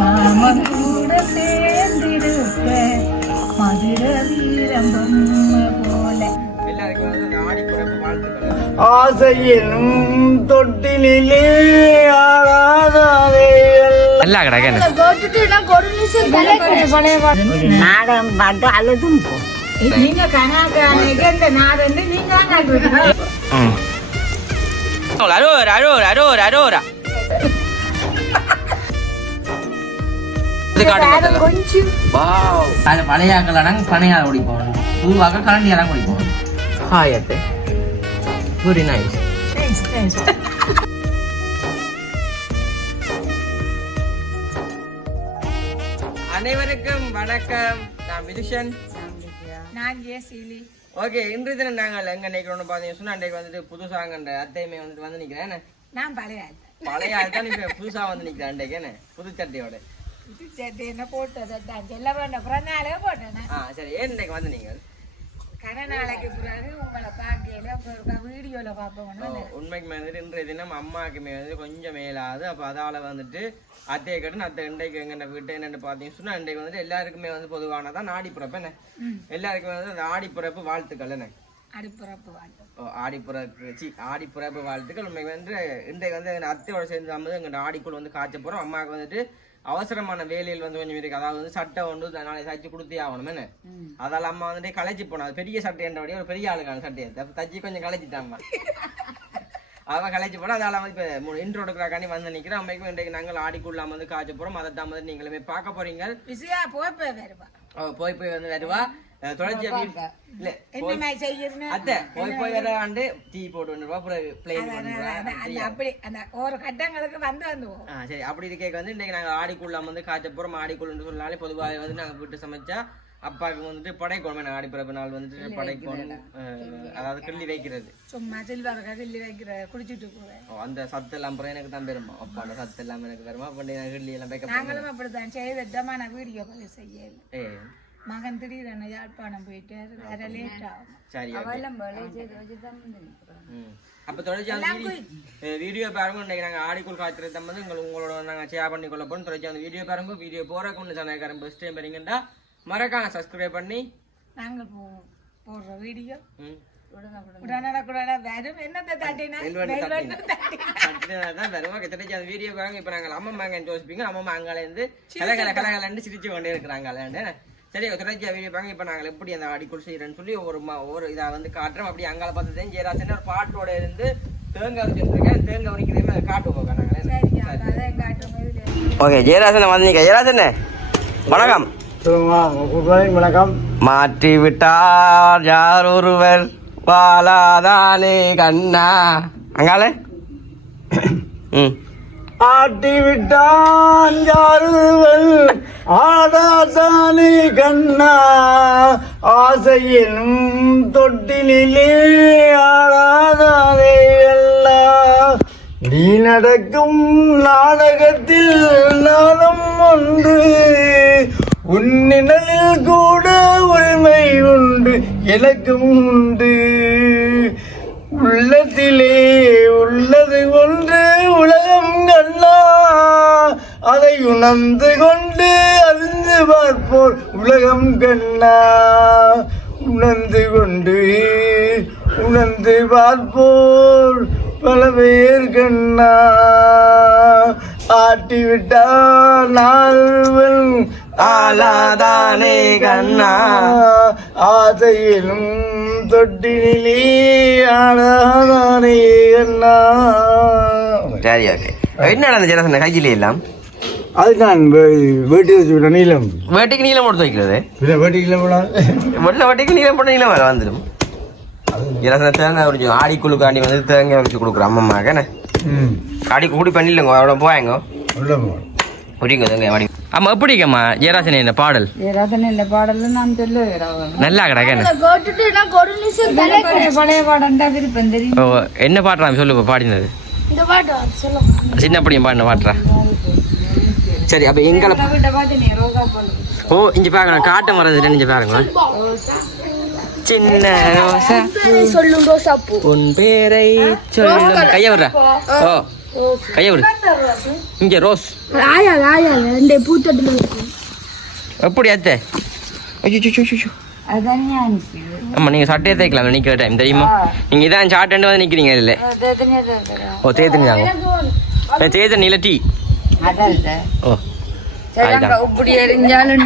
மாமன் கூட சேர்ந்திருப்ப மதுர வீரம் போல. ஆசையினும் தொட்டிலே ஆடாதே நல்லா கிடக்கு நாடகம் பாட்டு அழுதும் போ. நீங்க கணக்கு இந்த நாடு நீங்க அரோரா அரோரா அரோரா அரோரா கொஞ்சம் பழையாக்கெல்லாம் பனையால் குடிப்போம் பூவாக கரண்டியெல்லாம் குடிப்போம். ஹாயத்தை வெரி நைஸ். அனைவருக்கும் வணக்கம். நான் விதுஷன். நான் ஜெயசீலி. ஓகே, இன்றைய தினம் நாங்கள் எங்க நினைக்கிறோம்னு பாத்தீங்கன்னா சொன்னா அன்றைக்கு வந்துட்டு புதுசாங்கன்ற அத்தையுமே வந்துட்டு வந்து நிக்கிறேன். நான் பழைய ஆள் தான் இப்ப புதுசா வந்து நிக்கிறேன். அன்றைக்கு என்ன புது சட்டையோட என்ன போட்டேன் செல்ல வேண்டாம் பிறந்தாலே போட்டேன். சரி, ஏன் இன்னைக்கு வந்து நீங்கள் நாளைக்கு பிறகு உங்களை பார்க்கல வீடியோல பார்ப்போம். உண்மைக்கு வந்துட்டு இன்றைய தினம் அம்மாவுக்குமே வந்து கொஞ்சம் மேலாது. அப்போ அதால வந்துட்டு அத்தையை கட்டு அத்தை இன்றைக்கு எங்க வீட்டு என்னென்னு பார்த்தீங்கன்னு சொன்னா இன்றைக்கு வந்துட்டு எல்லாருக்குமே வந்து பொதுவானதான் ஆடிப்பிறப்பு. என்ன எல்லாருக்குமே வந்து அந்த ஆடிப்பிறப்பு வாழ்த்துக்கள். என்ன ஆடிப்பிறப்பு வாழ்த்துக்கள். உண்மைக்கு வந்து இன்றைக்கு வந்து எங்க அத்தையோட சேர்ந்து வந்து எங்க ஆடிக்குள் வந்து காய்ச்ச போறோம். அம்மாவுக்கு வந்துட்டு அவசரமான வேலையில் வந்து கொஞ்சம் இருக்கு. அதாவது வந்து சட்டை ஒன்று நாளைக்கு தச்சு கொடுத்தே ஆகணும். என்ன அதால அம்மா வந்துட்டு களைச்சி போனோம். அது பெரிய சட்டைன்றபடியே ஒரு பெரிய ஆளுக்கான சட்டையை தச்சு கொஞ்சம் களைச்சிட்டாம்மா. அவன் களைச்சி போனோம். அதால வந்து இப்போ இன்ட்ரோ எடுக்கிறாக்காண்டி வந்து நிற்கிறோம். அம்மைக்கும் இன்றைக்கு நாங்கள் ஆடிக்குள்ளாம வந்து காய்ச்ச போறோம். அதை தான் வந்து நீங்களுமே பார்க்க போறீங்க. போய் போய் வந்து வருவா தொடர்ச்சி போய் வர ஆண்டு டீ போட்டு சரி. அப்படி இருக்க வந்து இன்னைக்கு நாங்க ஆடிக்குள்ள வந்து காய்ச்ச போறோம். ஆடிக்குள்னு சொன்னாலே பொதுவாக வந்து நாங்க வீட்டு சமைச்சா அப்பாவுக்கு வந்துட்டு படைக்கணும். ஆடிப்பிறப்பு நாள் வந்துட்டு படைக்கணும். அதாவது கிள்ளி வைக்கிறது, சும்மா சில்வாக கிள்ளி வைக்கிறது குடிச்சிட்டு அந்த சத்து எல்லாம் அப்புறம் எனக்கு தான் பெருமா. அப்பா அந்த சத்து எல்லாம் எனக்கு பெருமா. அப்படி கிள்ளி எல்லாம் வைக்க நாங்களும் அப்படித்தான் செய்தமா. நான் வீடியோ செய்ய மகன் திடீரென யாழ்ப்பாணம் போயிட்டு வேற லேட் ஆகும். சரி, அப்ப தொடர்ச்சி வீடியோ பாருங்க. இன்னைக்கு நாங்க ஆடிக்குள் காய்ச்சல் தான் வந்து உங்களோட நாங்க ஷேர் பண்ணி கொள்ள போறோம். தொடர்ச்சி அந்த வீடியோ பாருங்க. வீடியோ போறதுக்கு முன்னாடி சேனல்காரன் ஃபர்ஸ்ட் டைம் பாருங்கடா மறக்காம சப்ஸ்கிரைப் பண்ணி நாங்க போடுற வீடியோ வீடியோ பாருங்க. இப்ப நாங்க அம்மா மாங்க யோசிப்பீங்க. அம்மா அங்கால இருந்து கலகலன்னு சிரிச்சு கொண்டே இருக்கிறாங்க. சரி, தொடர்ச்சியா வீடியோ பாருங்க. இப்ப நாங்கள் எப்படி அந்த ஆடிக்குள் செய்யறேன்னு சொல்லி ஒவ்வொரு இதா வந்து காட்டுறோம். அப்படி அங்கால பார்த்தேன் ஜெயராசன் ஒரு பாட்டோட இருந்து தேங்காய் வச்சுருக்கேன். தேங்காய் உரிக்கிறதே அதை காட்டுவோம். ஓகே, ஜெயராசன் வந்து ஜெயராசன் வணக்கம். வணக்கம். மாற்றி விட்டார் யார் ஒருவர் பாலாதானே கண்ணா அங்கால ஆட்டி விட்டான் யாருவல் ஆடாதானே கண்ணா ஆசையினும் தொட்டிலே ஆடாதானே எல்லா நீ நடக்கும் நாடகத்தில் நானும் உண்டு உன்னிடலில் கூட உரிமை உண்டு எனக்கும் உண்டு உள்ளத்திலே உள்ளது ஒன்று உலகம் கண்ணா அதை உணர்ந்து கொண்டு அறிந்து பார்ப்போர் உலகம் கண்ணா உணர்ந்து கொண்டு உணர்ந்து பார்ப்போர் பல பேர் கண்ணா ஆட்டிவிட்டார் நாள்வன் ஆலாதானே கண்ணா ஆசையிலும் தொட்டிலே ஆடாதானே கண்ணா. சரி, ஓகே. என்னடா அந்த ஜெயராசன் கையில எல்லாம் அது நான் வேட்டி வச்சு விட்டேன். நீளம் வேட்டிக்கு நீளம் போட்டு வைக்கிறது. வேட்டிக்கு நீளம் போட்டு நீளம் வேலை வந்துடும். ஜெயராசன் தேங்காய் ஒரு ஆடிக்குழுக்காண்டி வந்து தேங்காய் வச்சு கொடுக்குறோம் அம்மம்மாக்கு. என்ன ஆடிக்கு கூடி பண்ணிடலங்க அவ்வளோ போவாங்க அம்மா எப்படிங்கம்மா ஜெயராசன் இந்த பாடல்? இந்த பாடல் நான் நல்லா கிடக்கு. பழைய பாடண்டா விருப்பம் தெரியும். என்ன பாடுறான் சொல்லு பாடினது சின்ன அப்படியும் பாடின பாடுறா. சரி, அப்ப எங்களை இங்க பாருங்க காட்ட மரம் இங்க பாருங்க. சின்ன ரோசா சொல்லும் ரோசா பூ உன் பேரை சொல்லும் கைய விடுற. ஓ கைய விடு. இங்க ரோஸ் ஆயால் ரெண்டே பூத்தட்டுல இருக்கு. எப்படி அத்தை? ஐயோ அதான் ஞானி. ஆமா நீங்க சட்டையை தைக்கலாம் நிக்கிற டைம் தெரியுமா? நீங்க இதான் சாட்டண்டு வந்து நிக்கிறீங்க இதுல. ஓ தேத்தனியாங்க. தேத்தனி இல்ல டீ. ஓ இப்படி எரிஞ்சாலும்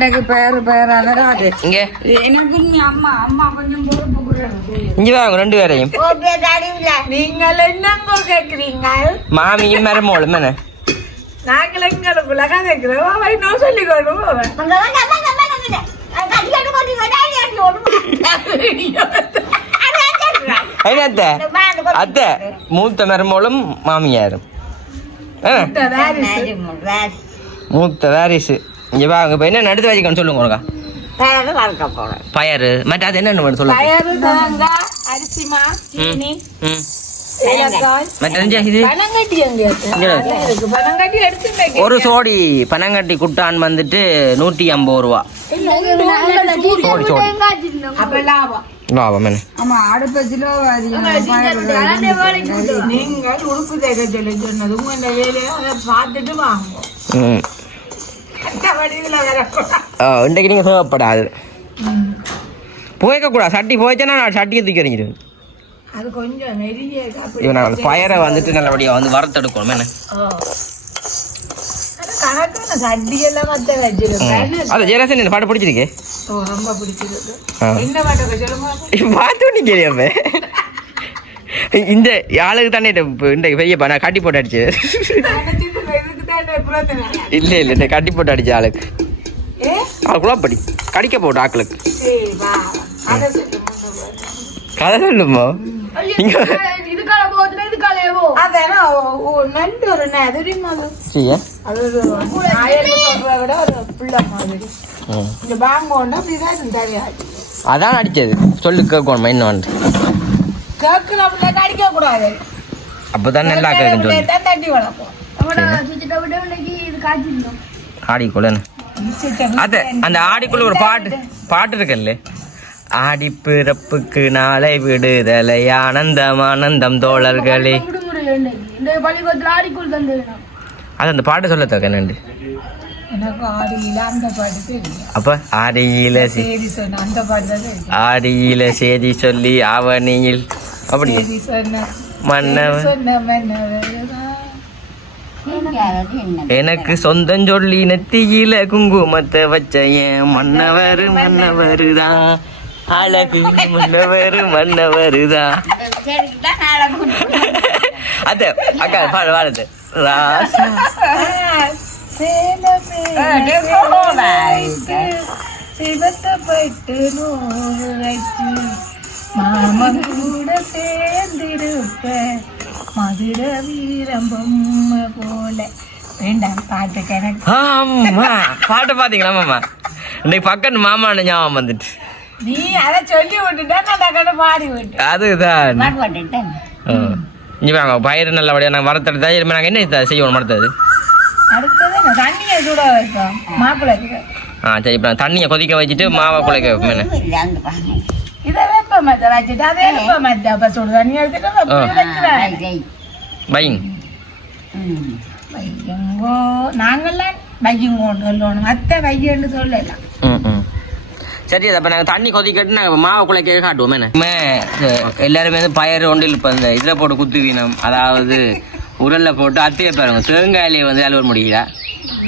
பேரான ராது. இங்க எனக்கு அம்மா அம்மா கொஞ்சம் பொறுப்பு. இங்க வாங்க 2 பேரையும். நீங்கள் என்னங்கோ கேக்குறீங்க? மாமியும் மருமகளும் என்ன? நாங்கள் எங்களுக்குள்ள கேட்கிறோம் சொல்லிக்கணும். அத்தை மூத்த மருமகளும் மாமியாரும் மூத்த வாரிசு. இங்க வாங்க இப்ப என்ன நடுத்து வச்சுக்கணும் சொல்லுங்க உனக்கா. பயறு மற்ற அது என்ன சொல்லுங்க. அரிசிமா சீனி ஒரு சோடி பனங்கட்டி குட்டான் வந்துட்டு 150 ரூபா. லாபம் இன்றைக்கு நீங்க தேவைப்படாது போய்க்க கூடாது. சட்டி போயிச்சா நான் சட்டியை தூக்கி எறிஞ்சிடுவேன். அது கொஞ்சம் நெறிய பயரை வந்துட்டு நல்லபடியா வந்து வறுத்தெடுக்கணும் என்ன. கணக்கான சட்டி எல்லாம் மத்த வச்சிருக்கேன். அது ஜெயராசன் இந்த பாட்டு பிடிச்சிருக்கே. ரொம்ப பிடிச்சிருக்கு. என்ன பாட்டு சொல்லுங்க. பார்த்து தெரியாம இந்த ஆளுக்கு தானே இந்த பெரியப்பா நான் கட்டி போட்டு அடிச்சு. இல்ல இல்ல இந்த கட்டி போட்டு அடிச்ச ஆளுக்கு குழப்படி கடிக்க போட்டு ஆக்களுக்கு கதை சொல்லுமா. அதான் அடிச்சது சொல்லு கேட்கணும் இன்னொன்று அடிக்க கூடாது. அப்பதான் நல்லா கேட்கும் தட்டி வளர்ப்போம். ஆடிக்குள்ள அது அந்த ஆடிக்குள்ள ஒரு பாட்டு இருக்குல்ல. ஆடி பிறப்புக்கு நாளை விடுதலை ஆனந்தம் ஆனந்தம் தோழர்களே. அது அந்த பாட்டு சொல்ல தக்க நண்டு. அப்ப ஆடியில சேதி சொல்லி ஆவணியில் அப்படி எனக்கு சொந்தம் சொல்லி நெத்தியில குங்குமத்தை வச்ச என் மன்னவருதான் அழகு மன்னவருதான். அத அக்கா பாடு பாடுது சிவத்தப்பட்டு நூறு வச்சு மாமன் கூட சேர்ந்திருப்ப மதுர வீரம் பொம்மை போல. வேண்டாம் பாட்டு கிணக்கு. ஆமா பாட்டு பாத்தீங்களா மாமா? இன்னைக்கு பக்கத்து மாமா ஞாபகம் வந்துட்டு நீ அதை சொல்லி விட்டுட்டா நான் பாடி விட்டு அதுதான் இங்க வாங்க. பயிர் நல்லபடியா நாங்கள் வளர்த்துறதா நாங்கள் என்ன செய்வோம் மறுத்தது அடுத்தது தண்ணியை சூட வைப்போம் மாப்பிள்ளைக்கு. சரி இப்போ தண்ணியை கொதிக்க வச்சுட்டு மாவை குழைக்க வைப்போம். இதை வெப்ப மத்த வச்சுட்டு அதை வெப்ப மத்த அப்ப சுடு தண்ணி எடுத்துட்டு பையன் வையங்கோ நாங்கெல்லாம் வையங்கோன்னு சொல்லணும். மத்த வையன்னு சொல்லலாம். சரி அப்போ நாங்கள் தண்ணி கொதிக்கட்டு நாங்கள் மாவை குழைக்க காட்டுவோம். என்ன எல்லாருமே வந்து பயிர் ஒன்றில் இப்போ இந்த இதில் போட்டு குத்து வீணம் அதாவது உரலில் போட்டு அத்தையை பாருங்க தேங்காயிலே வந்து அலுவல் முடியல.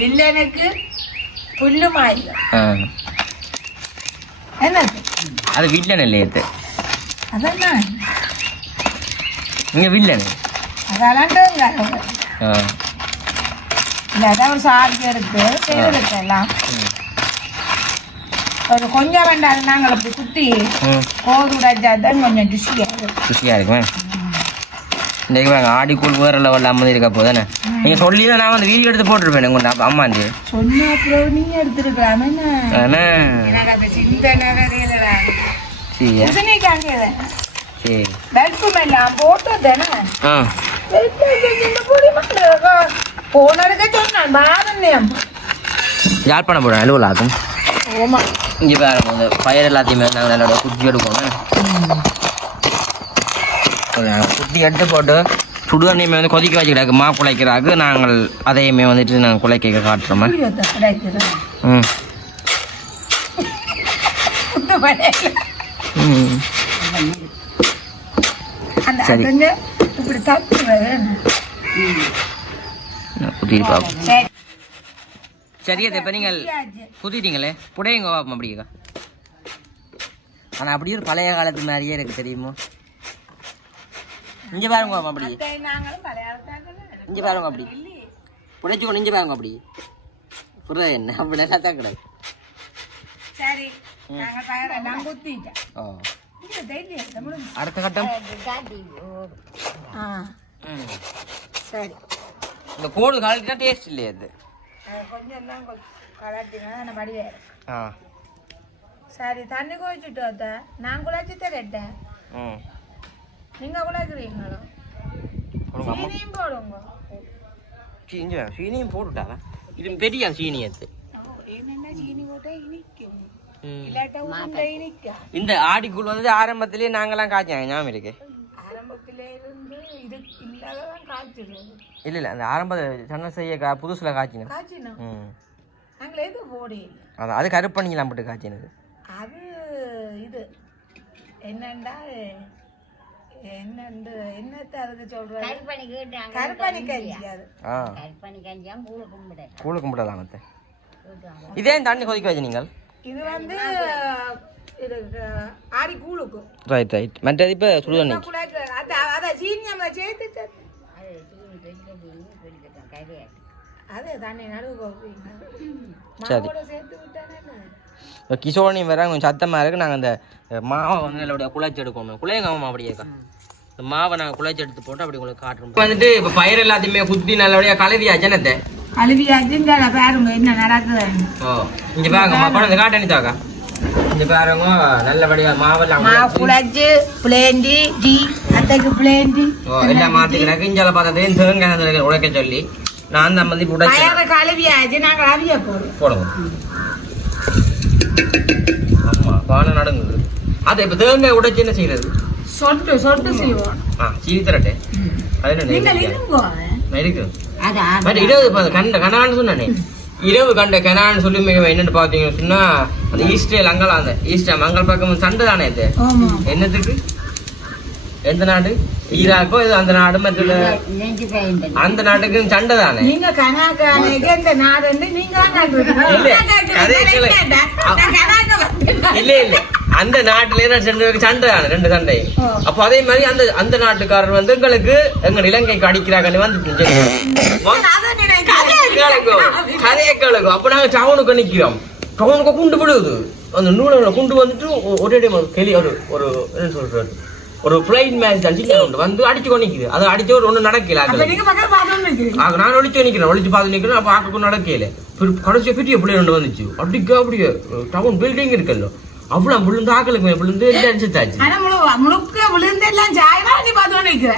வில்லனுக்கு புல்லு மாறி என்ன அது வில்லன் இல்லையே. அதான் இங்கே வில்லன் அதெல்லாம் இல்லை. அதான் ஒரு சார்ஜ் எடுத்து செய்வதற்கெல்லாம் ஒரு கொஞ்சம் வேண்டாம். நாங்கள் அப்படி குத்தி கோது உடைச்சாதான் கொஞ்சம் ருசியாக இருக்குமே. இன்றைக்கு வாங்க ஆடிக்குள் வேற லெவலில் அம்மதி இருக்கா போதானே. நீங்கள் சொல்லி தான் நான் வந்து வீடியோ எடுத்து போட்டிருப்பேன் உங்க அம்மாந்து சொன்ன அப்புறம் நீ எடுத்துருக்கலாமே. எனக்கு அந்த சிந்தனை வரையிலடா. சரி வெப்பம் எல்லாம் போட்டு தானே போனதுக்கு சொன்னான் பாதன்னே அம்மா யாழ்ப்பாணம் போடுறேன் அலுவல் ஆகும். ஆமா இங்கே பாருங்க இந்த பயிர் எல்லாத்தையுமே நாங்கள் நல்லோட குட்டி எடுக்கணும். குட்டி எடுத்து போட்டு சுடுதண்ணியுமே வந்து கொதிக்க வச்சுக்கிறாக்கு மா குழைக்கிறாக்கு நாங்கள் அதையுமே வந்துட்டு நாங்கள் குழைக்க காட்டுறோமா ம் சரி குத்திட்டு பார்ப்போம் சரியா இப்போ நீங்கள் குத்திட்டீங்களே புடையுங்க பார்ப்போம் அப்படிக்கா ஆனால் அப்படியே ஒரு பழைய காலத்து மாதிரியே இருக்கு தெரியுமோ இங்கே பாருங்க பாப்பா அப்படி இங்கே பாருங்க அப்படி புடைச்சிக்கணும் இங்கே பாருங்க அப்படி புரிய என்ன அப்படி நல்லா தான் கிடையாது ஓ அடுத்த கட்டம் சரி இந்த கோடு காலத்துனா டேஸ்ட் இல்லையா அது கொஞ்சம் தான் கலட்டினா மடிவே ஆ சரி தண்ணி குழைச்சிட்டு வந்த நான் குழைச்சி தரட்டேன் நீங்க குழைக்கிறீங்களோ சீனியும் போடுங்க சீனியும் போட்டுட்டாங்க இது பெரிய சீனி அது என்னென்ன சீனி போட்டா இனிக்கும் இல்லாட்டா உருண்டை இனிக்கும் இந்த ஆடிக்குள் வந்து ஆரம்பத்திலேயே நாங்கெல்லாம் காய்ச்சாங்க ஞாபகம் இருக்கு ஆரம்பத்திலே இருந்து இது இல்லாதான் காய்ச்சிடுவோம் இல்லை அந்த ஆரம்ப சன்ன செய்ய புதுசில் காய்ச்சினேன் காய்ச்சினோம் நாங்கள் எதுவும் போடையில்லை அதான் அது கருப்பணிலாம் போட்டு காய்ச்சினது அது இது என்னண்டா என்னத்தை அதுக்கு சொல்றாங்க கருப்பணி கஞ்சி அது கூழு கும்பிடலாம் மத்த இதே தண்ணி கொதிக்க வச்சு நீங்கள் இது வந்து இது ஆடி கூழுக்கு ரைட் ரைட் மற்றது இப்போ சுடுதண்ணி அத சீனி நம்ம சேர்த்துட்டு அதே தண்ணி நடுவு சரி சேர்த்து விட்டானே இப்போ கிஷோனி வேற கொஞ்சம் சத்தமாக இருக்குது நாங்கள் அந்த மாவை வந்து நல்லபடியாக குழைச்சி எடுக்கணும் குழையங்காம அப்படியேக்கா இந்த மாவை நாங்கள் குழைச்சி எடுத்து போட்டு அப்படி உங்களுக்கு காட்டுறோம் இப்போ வந்துட்டு இப்போ பயிர் எல்லாத்தையுமே குத்தி நல்லபடியாக கழுவியா ஜனத்தை கழுவியாச்சுங்க பாருங்க என்ன நடக்குது ஓ இங்கே பாருங்க படம் காட்டணித்தாக்கா இங்கே பாருங்க நல்லபடியாக மாவெல்லாம் குழைச்சி பிளேண்டி டீ அத்தைக்கு பிளேண்டி ஓ எல்லாம் மாற்றிக்கிறாங்க இஞ்சால பார்த்ததையும் தேங்காய் உழைக்க சொல்லி நான் அந்த மாதிரி உடைச்சி கழுவியாச்சு நாங்கள் அவிய போடுங்க ஆமா பானை நடங்குது அதை இப்போ தேங்காய் உடைச்சு என்ன செய்யறது சொட்டு சொட்டு செய்வோம் சீனி தரட்டே அது என்ன இருக்கு பட் இரவு கனான்னு சொன்னானே இரவு கண்ட கனான்னு சொல்லி என்னன்னு பார்த்தீங்கன்னு சொன்னா அந்த ஈஸ்டேல் அங்கெல்லாம் அந்த ஈஸ்டர் மங்கள் பக்கம் சண்டை தானே இது என்னத்துக்கு எந்த நாடு ஈராக்கோ இது அந்த நாடு மற்ற அந்த நாட்டுக்கு சண்டை தானே நீங்க இந்த நாடு இல்ல இல்ல அந்த நாட்டுல சண்டை தானே ரெண்டு சண்டை அப்போ அதே மாதிரி அந்த அந்த நாட்டுக்காரர் வந்து எங்களுக்கு எங்க இலங்கைக்கு அடிக்கிறாங்கன்னு வந்து கதையை கேளுக்கும் அப்ப நாங்க டவுனுக்கு நிக்கிறோம் டவுனுக்கு குண்டு விடுது அந்த நூலை குண்டு வந்துட்டு ஒரே கேள்வி ஒரு என்ன சொல்றாரு ஒரு பிளைட் மேட்ச் தான் வந்து அடிச்சு கொண்டிக்குது அதை அடிச்சு ஒன்றும் நடக்கல நான் ஒழிச்சு நிக்கிறேன் ஒழிச்சு பார்த்து நிக்கிறேன் அப்ப ஆக்கும் நடக்கல கடைசியா பெரிய பிள்ளை ஒன்று வந்துச்சு அப்படிக்கு அப்படியே டவுன் பில்டிங் இருக்குல்ல அவ்வளவு விழுந்து ஆக்களுக்கு விழுந்து அடிச்சுட்டாச்சு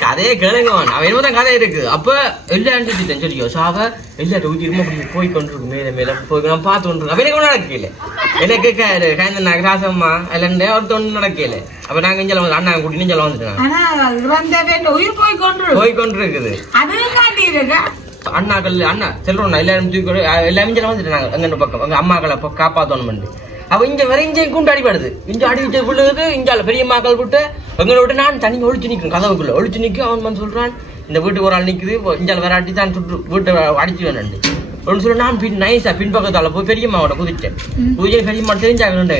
கதையே கேளுங்க அவன் என்னதான் கதை இருக்கு அப்ப எல்லாம் அடிச்சுட்டேன் சொல்லியோ சாவ எல்லாரும் ஊத்திருமோ அப்படி போய் கொண்டிருக்கும் மேல மேல போய் நான் பார்த்து கொண்டிருக்கோம் அவனுக்கு ஒன்றும் நடக்கல எனக்கு காய்ந்த ராசம்மா இல்ல ஒருத்தொன்னு நடக்கல அப்ப நாங்க இஞ்சல வந்து அண்ணா கூட்டி நீஞ்சல வந்துட்டேன் போய் கொண்டிருக்குது அண்ணாக்கள் அண்ணா செல்றோம் எல்லாரும் தூக்கி எல்லாரும் இஞ்சல வந்துட்டு நாங்க எங்க பக்கம் எங்க அம்மாக்களை காப்பாத்தணும் அவ இங்க வர இஞ்ச குண்டு அடிபடுது இஞ்ச அடி வச்ச விழுது இஞ்சால பெரிய மக்கள் விட்டு எங்களை விட்டு நான் தனி ஒழிச்சு நிற்கும் கதவுக்குள்ள ஒழிச்சு நிற்கும் அவன் வந்து சொல்றான் இந்த வீட்டுக்கு ஒரு ஆள் நிக்குது இஞ்சால வேற அடி தான் சுட்டு வீட்டை அடிச்சு வேணும் ஒன்று சொல்ல நான் நைஸா பின்பக்கத்தால போய் பெரியம்மாவோட குதிச்சேன் குதிச்சு பெரியம்மா தெரிஞ்சாங்க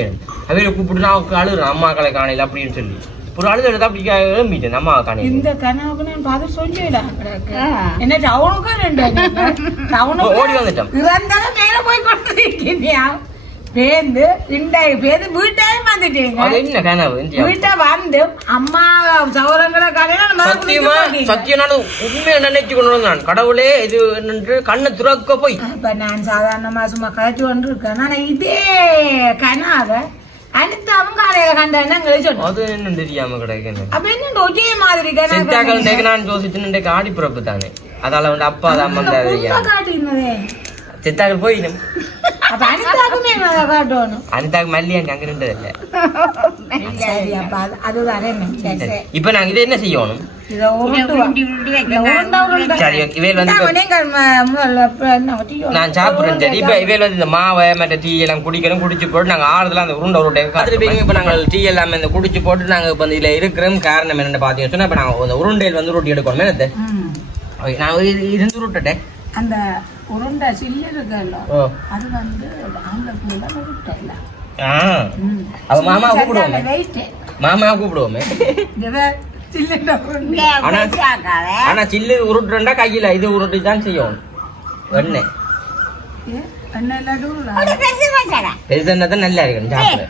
அவையில கூப்பிட்டு நான் அழுகுறேன் அம்மாக்களை காணையில அப்படின்னு சொல்லி ஒரு அழுது எடுத்து அப்படி எழும்பிட்டேன் அம்மா காணி இந்த கனவுக்கு நான் பார்த்து சொல்லிடலாம் என்ன டவுனுக்கும் ஓடி வந்துட்டேன் மேல போய் கொண்டு பேந்து பேந்து வீட்டையும் வந்துட்டீங்க வீட்டை வந்து அம்மா சௌரங்களை சத்தியனால உண்மையை நினைச்சு கொண்டு வந்தான் கடவுளே இது என்று கண்ணை துறக்க போய் இப்ப நான் சாதாரணமா சும்மா கழிச்சு கொண்டு இருக்கேன் ஆனா இதே கனாவை அடுத்து அவங்க அலையில கண்டாங்க அது என்ன தெரியாம கிடைக்கணும் அப்ப என்ன ஒரே மாதிரி சித்தாக்கள் நான் யோசிச்சு ஆடி பிறப்பு தானே அதால வந்து அப்பா தான் காட்டினதே சித்தாக்கள் போயிடும் அனிதாக்கு மல்லியாங்க அங்க அதுதானே இப்ப நாங்க இதை என்ன செய்யணும் இதை சரி இவையில் வந்து நான் சாப்பிடுறேன் சரி இப்போ இவையில் வந்து இந்த மாவை மற்ற டீ எல்லாம் குடிக்கிறோம் குடிச்சு போட்டு நாங்கள் ஆறுதலாம் அந்த உருண்டை பார்த்துட்டு இப்போ நாங்கள் டீ எல்லாமே இந்த குடிச்சு போட்டு நாங்கள் இப்போ இதில் இருக்கிறோம் காரணம் என்னென்னு பார்த்தீங்கன்னு சொன்னால் இப்போ நாங்கள் இந்த உருண்டையில் வந்து ரொட்டி எடுக்கணும் என்னது நான் இருந்து உருட்டேன் அந்த உருண்டை சில்லு இருக்குல்ல அது வந்து ஆங்கிலத்துல உருட்டை இல்லை அவ மாமா கூப்பிடுவோமே மாமா கூப்பிடுவோமே ஆனா சில்லு உருட்டுறா கையில இது உருட்டி தான் செய்யும் எண்ணெய் பெருசெண்ணதான் நல்லா இருக்கு சாப்பிட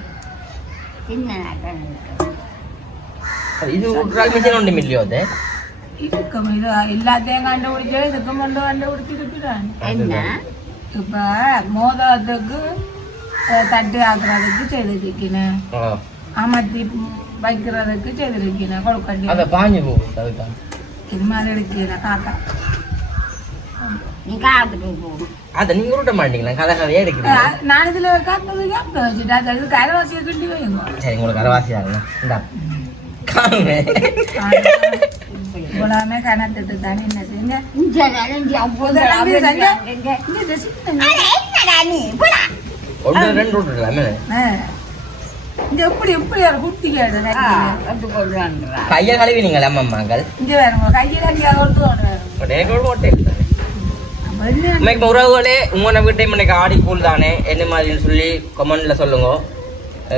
இது உருட்டுறால் மிஷின் ஒன்று மில்லியோ அது இருக்கும் இது எல்லாத்தையும் கண்டுபிடிச்சா இதுக்கும் கொண்டு கண்டுபிடிச்சிருக்கிறான் இப்ப மோதத்துக்கு தட்டு ஆக்குறதுக்கு செய்திருக்கேன் அமர்த்தி வைக்கிறதுக்கு செய்திருக்கேன் கொழுக்கண்டி இது மாதிரி எடுக்கிறேன் காக்கா அத நீங்க உருட்ட மாட்டீங்களா கதை கதையா எடுக்கிறீங்க நான் இதுல காத்தது கேப்ட வச்சுட்டா அது கரவாசியை கிண்டி வைங்க சரி உங்களுக்கு கரவாசி ஆகணும் இந்தா காணுமே இவ்வளவுமே கணத்துட்டு தானே என்ன செஞ்ச ஒன்று ரெண்டு விட்டுலாமே இங்க எப்படி எப்படி குட்டி கையை கழுவினீங்களா அம்மாங்கள் இங்க வேற கையில உறவுகளே உங்க வீட்டை இன்னைக்கு ஆடி கூழ் தானே என்ன மாதிரின்னு சொல்லி கமெண்ட்ல சொல்லுங்க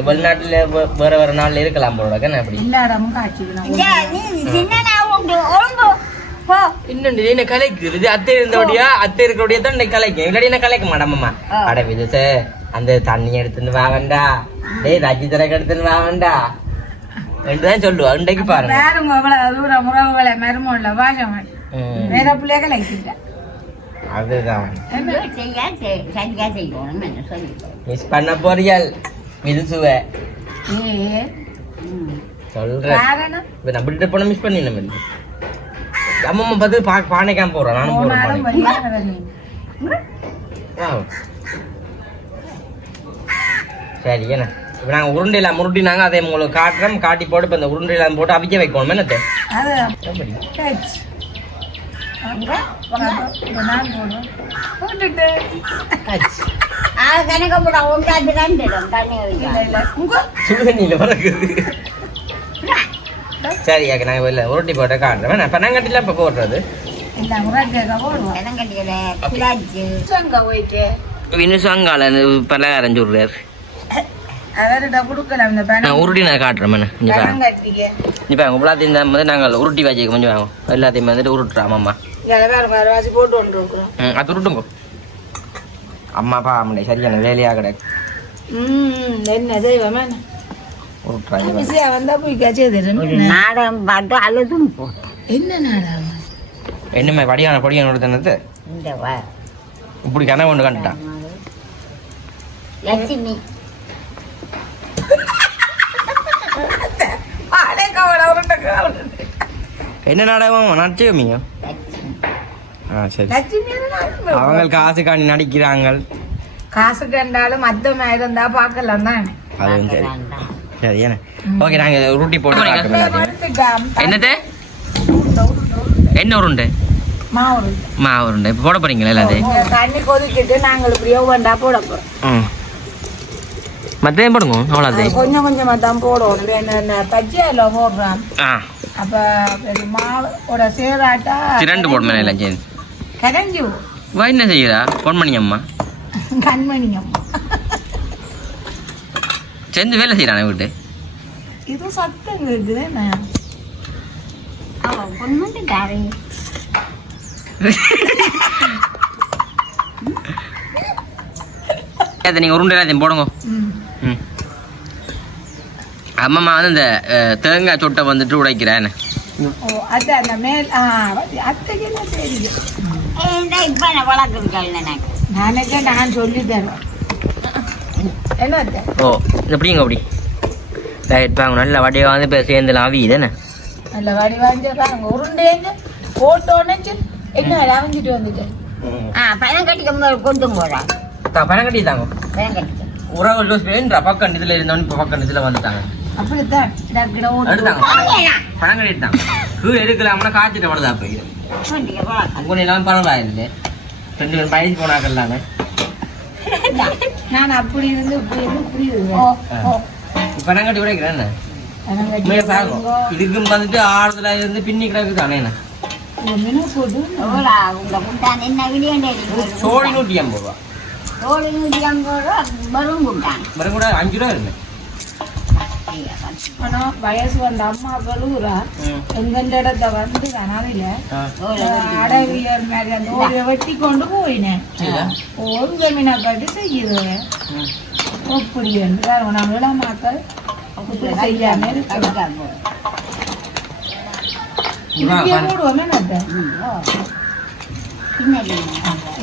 வெளிநாட்டுல வேற வேற நாள்ல இருக்கலாம் போல அப்படி எல்லா இடமும் காய்ச்சிக்கணும் இன்னும் என்ன கலைக்குது அத்தை இருந்தபடியா அத்தை இருக்கிறபடியா தான் இன்னைக்கு கலைக்கும் இல்லாடி என்ன கலைக்க மாட்டோம்மா அட விதுச அந்த தண்ணி எடுத்துன்னு வா வேண்டா டேய் ரஜி திறக்க எடுத்துன்னு வா வேண்டா என்றுதான் சொல்லுவா இன்றைக்கு பாருங்க மருமல்ல பாஷம் வேற பிள்ளைய கலைக்கிட்ட அதுதான் மிஸ் பண்ண போறியால் மிதுசுவ சொல்றேன் நான் விட்டு போன மிஸ் பண்ணிடணும் அம்மா பார்த்து பானைக்காம போறேன் நானும் போறேன் சரி என்ன இப்போ நாங்கள் உருண்டையெல்லாம் முருட்டினாங்க அதை உங்களுக்கு காட்டுறோம் காட்டி போட்டு இப்போ இந்த உருண்டையெல்லாம் போட்டு அவிக்க வைக்கணும் என்னத்தை சுடுதண்ணியில் பறக்குது சரி நாங்கள் இல்லை உருட்டி போட்ட காட்டுறேன் பனங்கட்டில இப்போ போடுறது வினுசாங்கால பலகாரம் சொல்றாரு உருட்டி நான் காட்டுறேன் இப்போ அவங்க எல்லாத்தையும் வந்து நாங்கள் உருட்டி வச்சுக்க கொஞ்சம் வாங்க எல்லாத்தையும் வந்துட்டு உருட்டுறோம் அம்மா அது உருட்டுங்க அம்மா அப்பா அம்மனை சரியான வேலையாக கிடக்கு என்ன செய்வோம் நாடகம் பார்த்து அழுதும் என்ன நாடகம் என்னமே படியான படியான தனது இப்படி கனவு ஒன்று கண்டுட்டான் லட்சுமி என்ன நாடகம் நடிச்சுக்கமீங்க சரி அவங்க காசு காணி நடிக்கிறாங்க காசு கண்டாலும் மத்தமா இருந்தா பாக்கலாம் தானே அதுவும் சரி சரி என்ன ஓகே நாங்க உருட்டி போட்டு என்னது என்ன உருண்டை மாவு உருண்டை இப்போ போட போறீங்களா எல்லாத்தையும் தண்ணி கொதிக்கிட்டு நாங்கள் இப்படியோ வேண்டா போட போறோம் மத்தையும் போடுங்க அவ்வளோதையும் கொஞ்சம் கொஞ்சமா தான் போடணும் என்ன பஜ்ஜியால போடுறோம் அப்ப மாவோட சேராட்டா ரெண்டு போடுமே எல்லாம் சேர்ந்து கரைஞ்சி வா என்ன செய்யறா பொன்மணி அம்மா கண்மணி அம்மா சேர்ந்து வேலை செய்யறானே வீட்டு இது சத்தம் இருக்குது நீங்க உருண்டை எல்லாத்தையும் போடுங்க அம்மா வந்து இந்த தேங்காய் சொட்டை வந்துட்டு உடைக்கிறேன் நான் சொல்லி தருவேன் ஓ எப்படிங்க அப்படி ரைட் பாங்க நல்ல வடிவா வந்து இப்போ சேர்ந்துலாம் அவி தானே நல்ல வடிவாஞ்சு பாருங்க உருண்டைன்னு போட்டோன்னு என்ன அவிஞ்சிட்டு வந்துட்டு பழம் கட்டிக்க கொண்டு போறா பணம் கட்டி தாங்க உறவு ஜோஸ் பக்கம் இதுல இருந்தவன் இப்போ பக்கம் இதுல வந்துட்டாங்க அப்படித்தான் பணம் கட்டிட்டாங்க வீடு எடுக்கலாம்னா காய்ச்சிட்டு அவ்வளோதான் போயிடும் உங்க எல்லாம் பரவாயில்லை 2 பேர் பயிற்சி போனாக்கல்லாமே நான் அப்படி இருந்து இப்படி இருந்து புரியுது இப்போ நான் கட்டி உடைக்கிறேன் இதுக்கும் வந்துட்டு ஆறுதலா இருந்து பின்னி கிடக்கு தானே சோழி 150 ரூபா வரும் கூட 5 ரூபா இருந்தேன் ஆனா வயசு வந்த அம்மா பழுவுரா எங்கெந்த இடத்த வந்து கனவில அடவியர் மாதிரி அந்த ஓடிய வெட்டி கொண்டு போயினேன் ஒரு ஜமீனா கட்டி செய்யுது அப்படி என்று நம்ம இளமாக்கள் அப்படி செய்யாம இருக்காங்க போடுவோமே நட்ட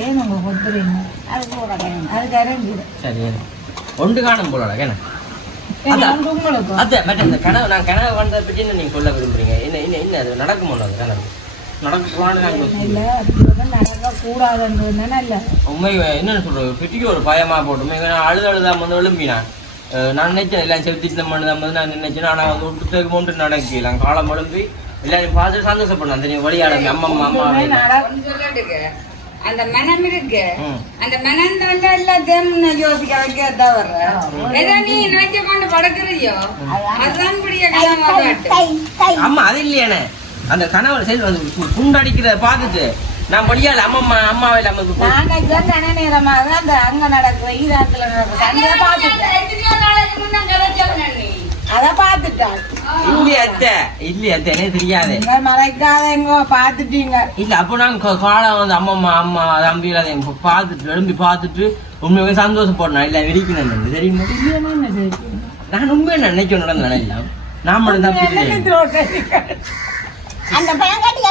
ஏன் உங்க கொத்துறீங்க அது கரைஞ்சிடும் சரி ஒன்று காணும் போல உங்களுக்கு இந்த கனவு நான் கனவு வந்ததை பற்றி நீங்க சொல்ல விரும்புறீங்க என்ன அது நடக்குமோ அது கனவு உண்மை என்னன்னு சொல்றது பெட்டிக்கு ஒரு பயமா போட்டு அழுதா வந்து எழும்பினா நான் நினைச்சேன் எல்லாம் செலுத்திட்டு தான் நான் நினைச்சேன் ஆனா வந்து ஒட்டுக்கு ஒன்று நடக்கலாம் காலம் எழும்பி எல்லாரும் பார்த்து சந்தோஷப்படணும் அந்த வழியாட அம்மா அம்மா அந்த மனம் இருக்கு அந்த மனம் வந்து எல்லாத்தையும் யோசிக்க வைக்க தவிர ஏதோ நீ நினைச்ச கொண்டு படுக்கிறியோ அதுதான் அம்மா அது இல்லையானே அந்த கணவர் சைடு வந்து குண்டடிக்கிறத பார்த்துட்டு நான் வழியால அம்மா அம்மாவை கன நேரமாக அந்த அங்க நடக்கிற ஈராத்துல அத பாத்துட்டான் இல்லையா எனக்கு தெரியாது மறைக்காத எங்க பாத்துட்டீங்க இல்ல அப்போ நாங்க காலம் வந்து அம்மா தம்பி அதை பார்த்துட்டு எழும்பி பார்த்துட்டு உண்மையாக சந்தோஷப்படணும் இல்ல வெடிக்கணும் தெரியுமா நான் உண்மையை நினைக்க நடந்தேன் நான் மட்டும் தான் அந்த பழங்காட்டி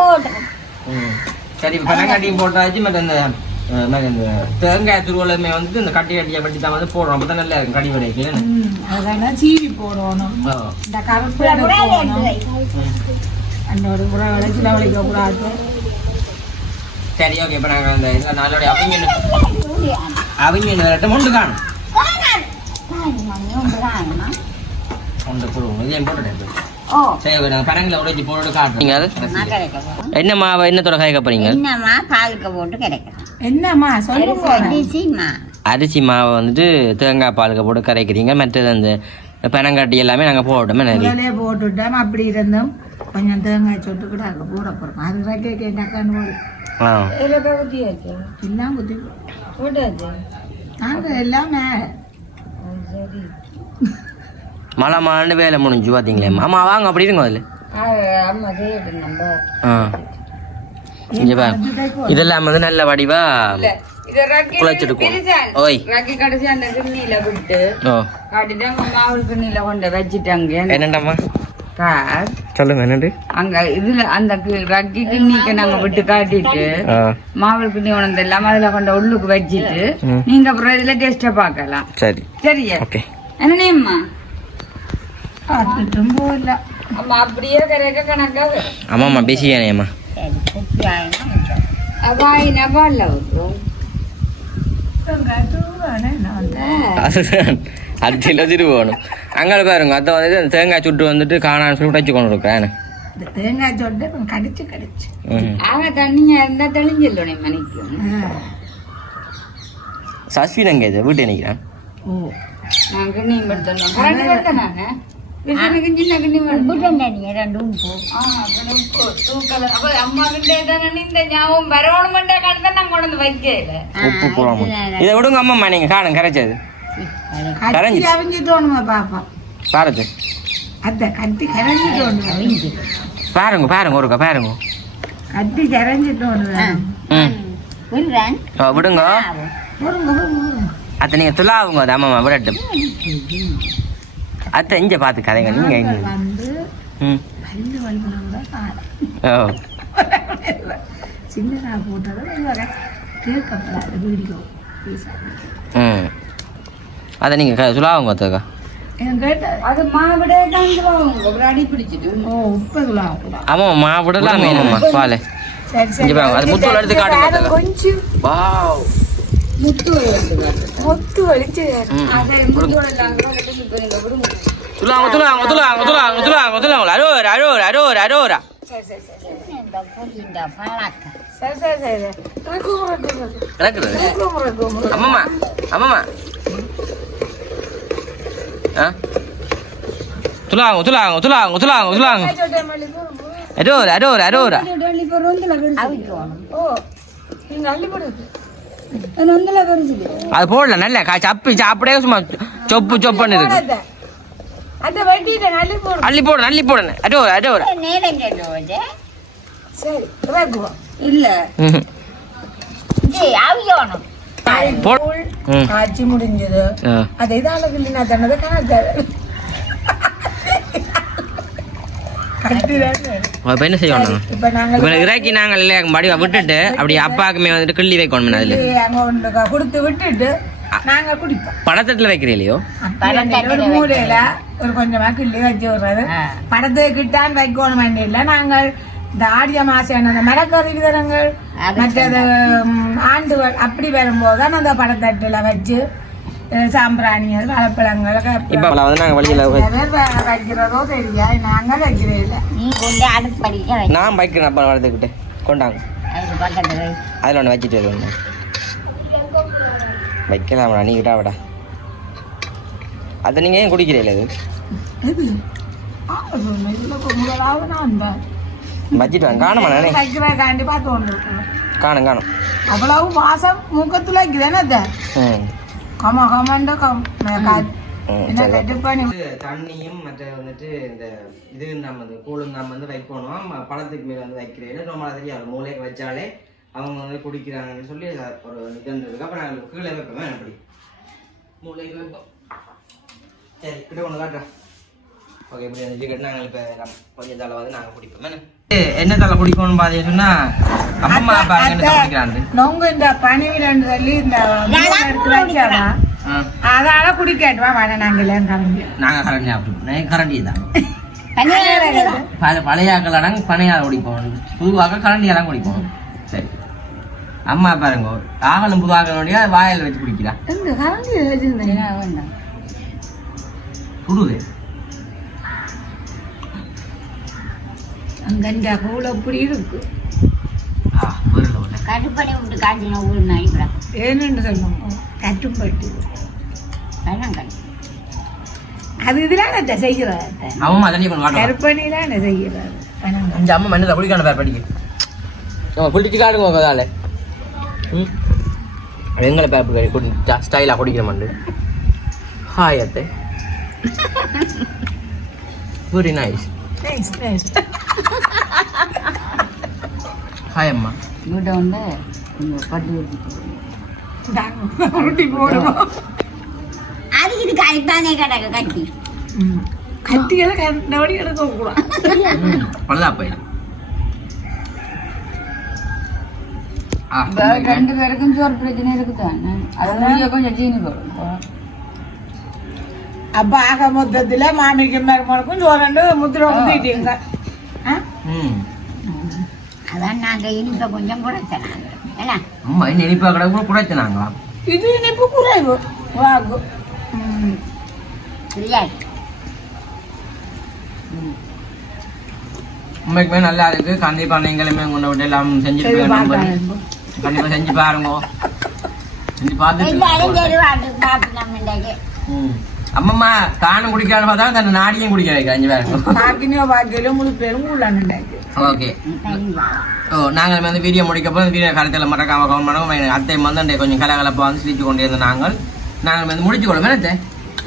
போட்டு சரி பழங்காட்டியும் போட்டாச்சு மற்ற இந்த தேங்காய் துருவலுமே வந்து இந்த கட்டியை பட்டி தான் வந்து போடுறோம் அப்பதான் நல்லா இருக்கும் கடி வடைக்கு அதெல்லாம் சீவி போடணும் இந்த கருப்பு அந்த ஒரு புற விளைச்சி வலிக்க கூடாது சரி ஓகே இப்ப நாங்க அந்த இதுல நாளோட அவங்க விரட்ட முண்டு காணும் இதையும் போட்டுட்டேன் பரங்களை உடைச்சி போட்டு காட்டுறீங்க என்ன மாவை என்னத்தோட காய்க்க போறீங்க என்னம்மா பாலுக்கு போட்டு கிடைக்கும் என்னம்மா சொல்லுங்க அரிசி மாவை வந்துட்டு தேங்காய் பாலுக்கு போட்டு கரைக்கிறீங்க மற்றது அந்த பனங்காட்டி எல்லாமே நாங்கள் போட்டோமே நிறைய போட்டுட்டோம் அப்படி இருந்தோம் கொஞ்சம் தேங்காய் சொட்டு கூட அங்கே போட போகிறோம் அது வைக்க கேட்டாக்கான்னு எல்லாம் குத்தி போட்டாச்சு நாங்கள் எல்லாமே மழை மாண்டு வேலை முடிஞ்சு பார்த்தீங்களே அம்மா வாங்க அப்படி இருங்க அதில் இங்கே பாருங்க இதெல்லாம் வந்து நல்ல வடிவா குழைச்சிருக்கும் ஓய் என்னண்டாம்மா சொல்லுங்க என்னண்டு அங்க இதுல அந்த ரக்கி கிண்ணிக்கு நாங்க விட்டு காட்டிட்டு மாவல் கிண்ணி உணர்ந்து இல்லாம அதுல கொண்ட உள்ளுக்கு வச்சிட்டு நீங்க அப்புறம் இதுல டேஸ்ட பாக்கலாம் சரி சரியா ஓகே என்னம்மா பார்த்துட்டும் போகல அம்மா அப்படியே கரெக்ட கணக்கா ஆமாம்மா பேசியானேம்மா அது திரு போகணும் அங்கே பாருங்க அதை வந்து தேங்காய் சுட்டு வந்துட்டு காணான்னு சொல்லி உடைச்சு கொண்டு இருக்கேன் தேங்காய் சொட்டு கடிச்சு கடிச்சு தண்ணியா இருந்தா தெளிஞ்சில்ல மணிக்கு சஸ்வினங்க இது வீட்டு நினைக்கிறேன் நான் கிண்ணி படுத்தணும் கரண்ட் படுத்த நானு உப்பு போடாம இதை விடுங்க அம்மா நீங்க காணும் கரைச்சது பாருங்க பாருங்க பாருங்க ஒருக்கா பாருங்க விடுங்க அத்தை நீங்க துளாவுங்க அது அம்மா விடட்டும் அத்தை இங்க பாத்து கதைங்க நீங்க எங்க அதை நீங்க சுலாவுங்க அத்தக்கா அது மாவிட அடி பிடிச்சிட்டு ஆமா மாவிடலாம் வேணும்மா பால் இங்க பாருங்க அது முத்தூள் எடுத்து காட்டுங்க கொஞ்சம் முத்து முத்து வலிச்சு முத்து துலாங்க அரோரா சரி சரி சரி நடக்குது அம்மாமா துலாங்க அரோரா அது போடல நல்ல சப்பி சாப்பிடே சும்மா சொப்புன்னு இருக்கு அள்ளி போடு அரோரா இல்ல காய்ச்சி முடிஞ்சது அதை இதால இல்லைன்னா தன்னதை கணக்காது இப்ப என்ன செய்யணும் இப்ப இறக்கி நாங்கள் மடிவா விட்டுட்டு அப்படி அப்பாக்குமே வந்துட்டு கிள்ளி வைக்கணும் அதுல அங்க கொடுத்து விட்டுட்டு நாங்க குடிப்போம் படத்துல வைக்கிறீங்களோ ஒரு மூலையில ஒரு கொஞ்சமா கிள்ளி வச்சு விடுறது படத்துக்கு கிட்டான் வைக்கணும் இல்ல நாங்கள் இந்த ஆடிய மாசம் அந்த மரக்கறி விதரங்கள் மற்றது ஆண்டுகள் அப்படி வரும்போது அந்த படத்தட்டுல வச்சு சாம்பிராணிகள் வாழைப்பழங்கள் வைக்கிறதோ தெரியா நாங்க வைக்கிறேன் நான் வைக்கிறேன் அப்பா வளர்த்துக்கிட்டு கொண்டாங்க அதில் ஒன்று வச்சுட்டு வருவேன் வைக்கலாம்டா நீ விடாவடா அதை நீங்கள் ஏன் குடிக்கிறீங்களா இது வச்சுட்டு வாங்க காணுமா நானே வைக்கிறேன் பார்த்து காணும் அவ்வளவு வாசம் மூக்கத்துல இருக்குதானே தண்ணியும் மற்ற வந்துட்டு இந்த இது நம்ம கூழும் நம்ம வந்து வைக்கணும் பழத்துக்கு மேல வந்து வைக்கிறேன் ரொம்ப தெரியாது மூளைக்கு வச்சாலே அவங்க வந்து குடிக்கிறாங்கன்னு சொல்லி ஒரு இதுன்றதுக்கு அப்புறம் நாங்கள் கீழே வைப்போம் அப்படி மூளைக்கு வைப்போம் சரி கிட்ட ஒன்று காட்டுறேன் ஓகே இப்படி அந்த டிக்கெட் நாங்கள் இப்போ கொஞ்சம் தலை வந்து நாங்கள் குடிப்போம் என்ன தலை குடிக்கணும்னு பார்த்தீங்கன்னு சொன்னா அம்மா அப்பா என்ன குடிக்கிறாங்க நொங்கு இந்த பனிவிலன்னு சொல்லி இந்த வைக்காதா அதால குடிக்கட்டுவா வேணா நாங்கள் கரண்டி சாப்பிடுவோம் கரண்டி தான் பழையாக்கள் நாங்கள் பனையால் குடிப்போம் புதுவாக கரண்டியெல்லாம் குடிப்போம் சரி அம்மா பாருங்க ஆகலும் புதுவாக்களுடைய வாயில் வச்சு குடிக்கிறா சுடுது அங்க கூழ அப்படி இருக்கு கட்டுப்படி விட்டு காட்டின ஊர் நினைக்கிறேன் ஏன்னு சொல்லுவோம் கட்டுப்பட்டு அது இதெல்லாம் செய்கிறாரு அம்மா தண்ணி கொண்டு கருப்பணி தான் செய்கிறாரு இந்த அம்மா மண்ணை குடிக்கான பேர் படிக்க குளிச்சு காடுங்க அதால எங்களை பேப்பர் ஸ்டைலாக குடிக்கிற மண்டு ஹாய் அத்தை வெரி நைஸ் ஹாய் அம்மா வீட்டை வந்து பட்டு அதுக்கு இது கரெக்டானே கிடக்கு கட்டி கட்டிகளை கண்டபடி எடுக்க கூடாது பழுதா போயிடும் ரெண்டு பேருக்கும் சோறு பிரச்சனை இருக்குதான் அது கொஞ்சம் சீனி போடும் அப்ப ஆக மொத்தத்துல மாமிக்கு மருமனுக்கும் சோறு முத்திர ஊத்திட்டீங்க அதான் நாங்க இனிப்ப கொஞ்சம் குறைச்சனாங்க அம்மா இனிப்பா கடை கூட குறைச்சினாங்களா இது இனிப்பு குறைவு வாக்கு உண்மைக்குமே நல்லா இருக்கு கண்டிப்பா நீங்களுமே கொண்டு விட்டு எல்லாம் செஞ்சுட்டு கண்டிப்பா செஞ்சு பாருங்க செஞ்சு பார்த்துட்டு அம்மம்மா தானும் குடிக்கான்னு பார்த்தா தன் நாடியும் குடிக்க வைக்க அஞ்சு பேரும் ஓகே ஓ நாங்கள் வந்து வீடியோ முடிக்கப்போ வீடியோ கருத்தில் மறக்காம கவுண்ட் பண்ணுவோம் அத்தை வந்து கொஞ்சம் கலகலப்பா வந்து சிரிச்சு கொண்டு இருந்த நாங்கள் வந்து முடிச்சு கொள்ளும் என்னத்தை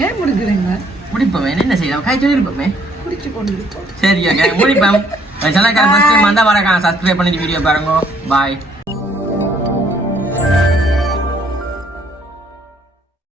ஏன் முடிக்கிறீங்க முடிப்போமே என்ன செய்யலாம் காய்ச்சி இருப்போமே குடிச்சு கொண்டு சரி ஓகே முடிப்போம் சில வந்தா மறக்காம சப்ஸ்கிரைப் பண்ணிட்டு வீடியோ பாருங்க பாய்